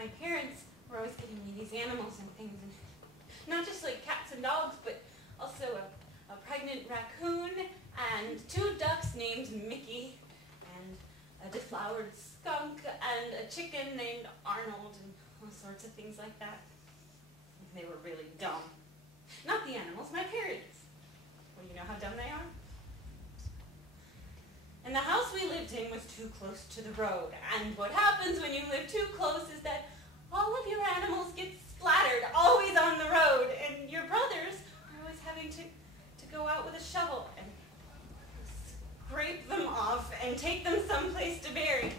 my parents were always getting me these animals and things, and not just like cats and dogs, but also a pregnant raccoon and 2 ducks named Mickey and a deflowered skunk and a chicken named Arnold and all sorts of things like that. They were really dumb. Not the animals, my parents. Well, you know how dumb they are? And the house we lived in was too close to the road. And what happens when you live too close is that all of your animals get splattered, always on the road. And your brothers are always having to go out with a shovel and scrape them off and take them someplace to bury. And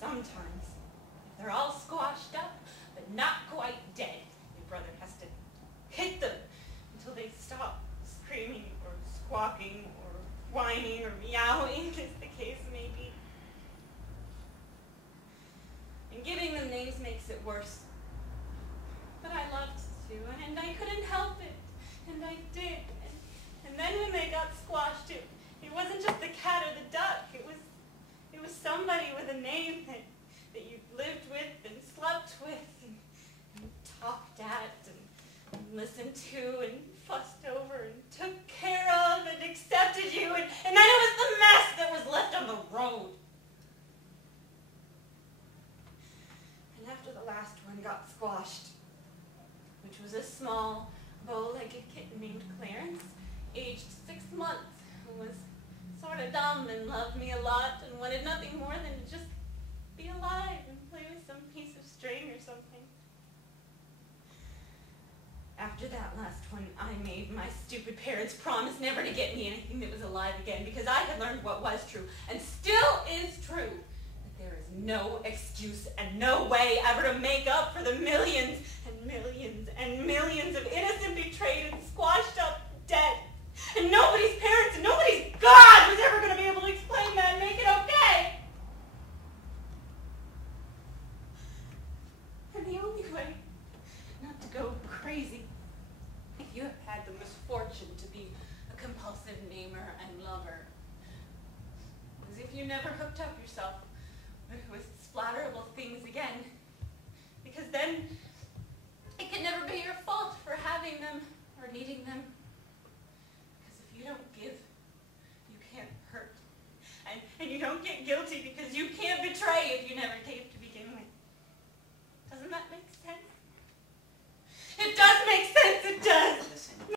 sometimes, if they're all squashed up, but not quite dead, your brother has to hit them until they stop screaming or squawking or whining or meowing, as the case may be. And giving them names makes it worse. But I loved to, and I couldn't help it, and I did. And then when they got squashed, it wasn't just the cat or the duck. It was somebody with a name that you lived with and slept with and talked at and listened to and fussed over and took care of and accepted you, and then it was the mess that was left on the road. And after the last one got squashed, which was a small, bow-legged kitten named Clarence, aged 6 months, who was sort of dumb and loved me a lot and wanted nothing more than to just be alive and play with some piece of string or something. After that last one, I made my stupid parents promise never to get me anything that was alive again, because I had learned what was true, and still is true, that there is no excuse and no way ever to make up for the millions and millions and millions of innocent, betrayed, and squashed up dead. And nobody's parents and nobody's God was ever going to be able to explain that and make it okay. And the only way not to go crazy, if you have had the misfortune to be a compulsive namer and lover, is if you never hooked up yourself with splatterable things again. Because then it can never be your fault for having them or needing them. Because if you don't give, you can't hurt. And you don't get guilty because you can't betray if you never can.